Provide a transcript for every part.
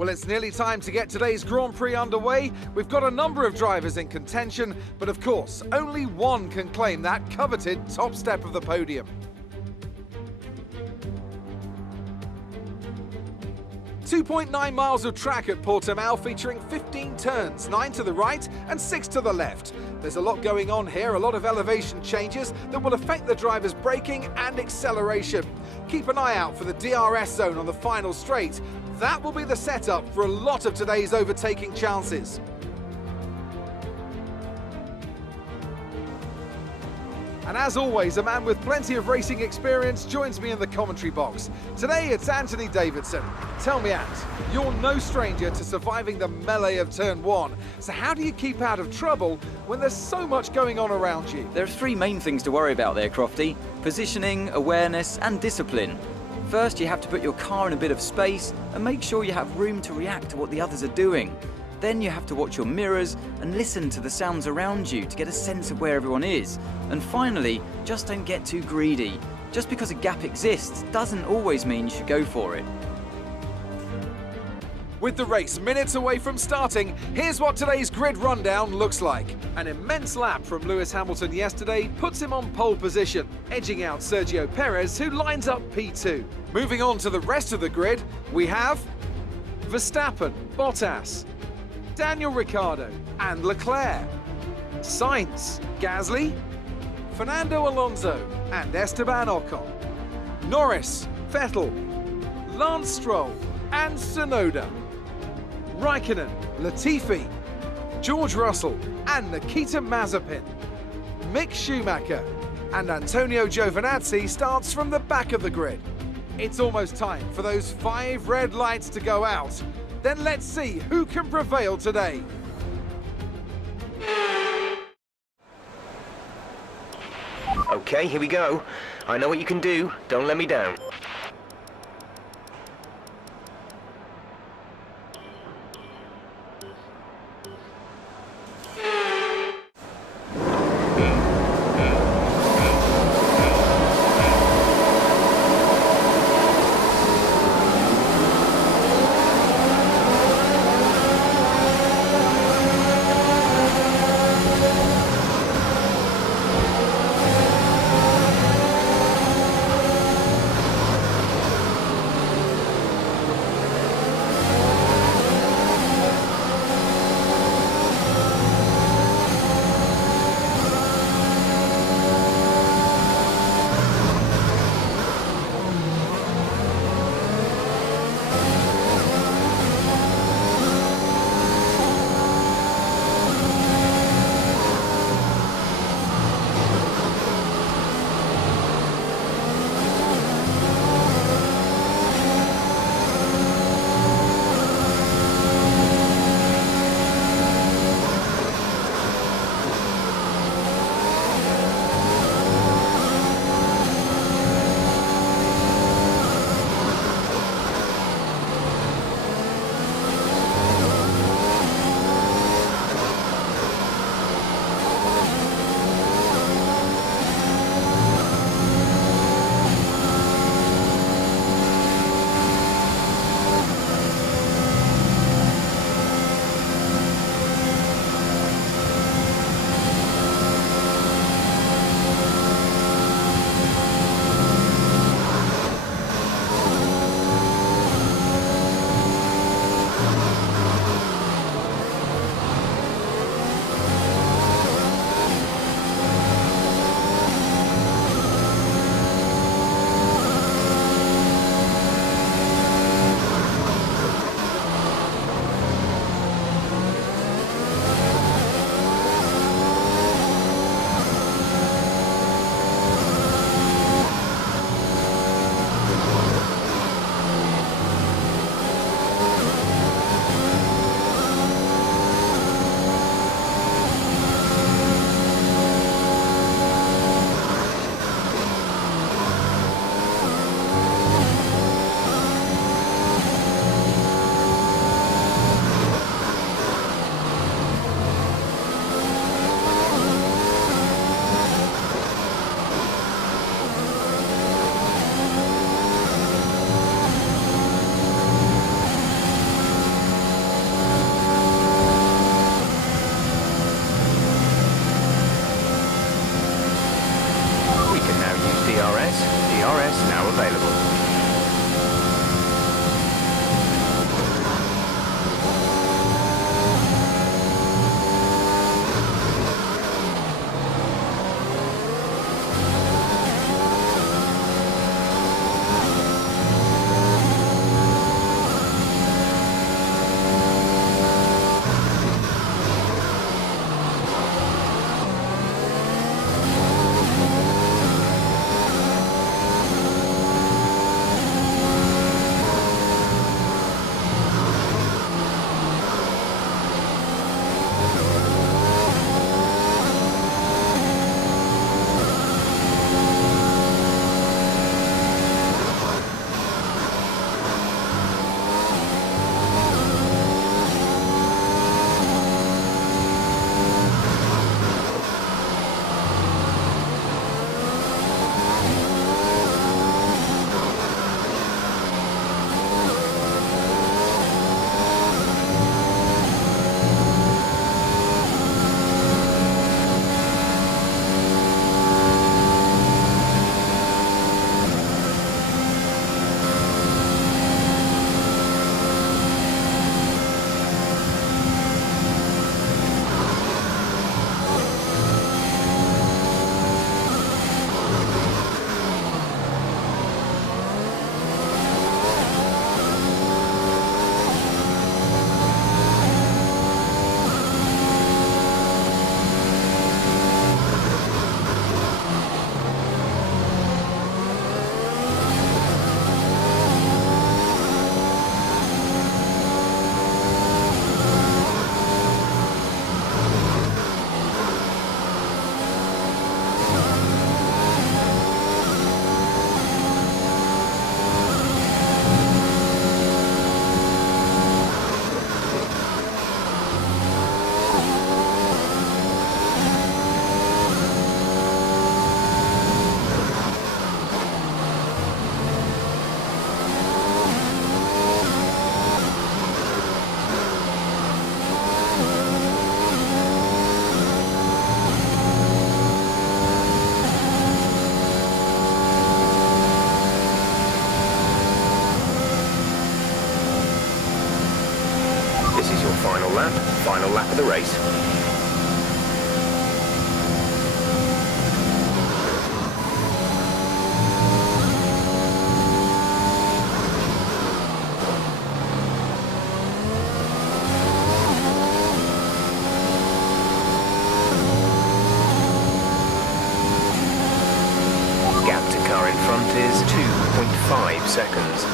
Well, it's nearly time to get today's Grand Prix underway. We've got a number of drivers in contention, but of course, only one can claim that coveted top step of the podium. .9 miles of track at Portimão, featuring 15 turns, 9 to the right and 6 to the left. There's a lot going on here, a lot of elevation changes that will affect the driver's braking and acceleration. Keep an eye out for the DRS zone on the final straight. That will be the setup for a lot of today's overtaking chances. And as always, a man with plenty of racing experience joins me in the commentary box. Today it's Anthony Davidson. Tell me, Ant, you're no stranger to surviving the melee of turn 1. So how do you keep out of trouble when there's so much going on around you? There are three main things to worry about there, Crofty: positioning, awareness and discipline. First, you have to put your car in a bit of space and make sure you have room to react to what the others are doing. Then you have to watch your mirrors and listen to the sounds around you to get a sense of where everyone is. And finally, just don't get too greedy. Just because a gap exists doesn't always mean you should go for it. With the race minutes away from starting, here's what today's grid rundown looks like. An immense lap from Lewis Hamilton yesterday puts him on pole position, edging out Sergio Perez, who lines up P2. Moving on to the rest of the grid, we have Verstappen, Bottas, Daniel Ricciardo and Leclerc, Sainz, Gasly, Fernando Alonso and Esteban Ocon, Norris, Vettel, Lance Stroll and Tsunoda, Raikkonen, Latifi, George Russell and Nikita Mazepin, Mick Schumacher and Antonio Giovinazzi starts from the back of the grid. It's almost time for those 5 red lights to go out. Then let's see who can prevail today. Okay, here we go. I know what you can do. Don't let me down. Final lap of the race. Gap to car in front is 2.5 seconds.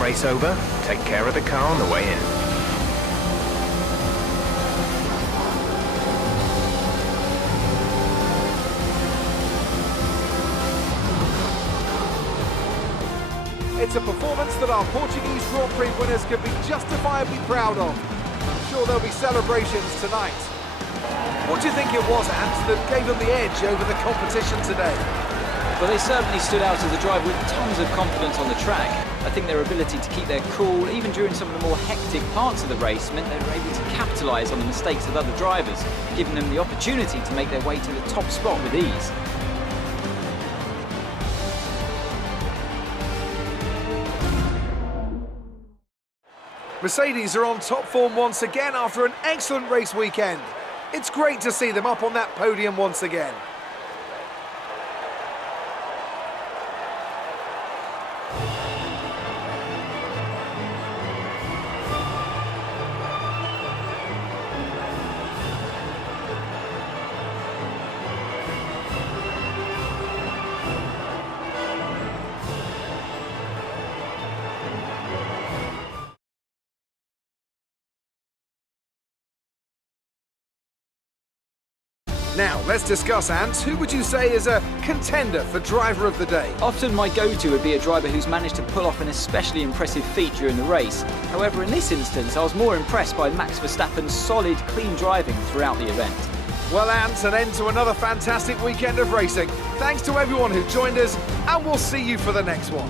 Race over. Take care of the car on the way in. It's a performance that our Portuguese Grand Prix winners could be justifiably proud of. I'm sure there'll be celebrations tonight. What do you think it was, Ant, that gave them the edge over the competition today? Well, they certainly stood out as a driver with tons of confidence on the track. I think their ability to keep their cool, even during some of the more hectic parts of the race, meant they were able to capitalise on the mistakes of other drivers, giving them the opportunity to make their way to the top spot with ease. Mercedes are on top form once again after an excellent race weekend. It's great to see them up on that podium once again. Now, let's discuss, Ant. Who would you say is a contender for driver of the day? Often my go-to would be a driver who's managed to pull off an especially impressive feat during the race. However, in this instance, I was more impressed by Max Verstappen's solid, clean driving throughout the event. Well, Ant, an end to another fantastic weekend of racing. Thanks to everyone who joined us, and we'll see you for the next one.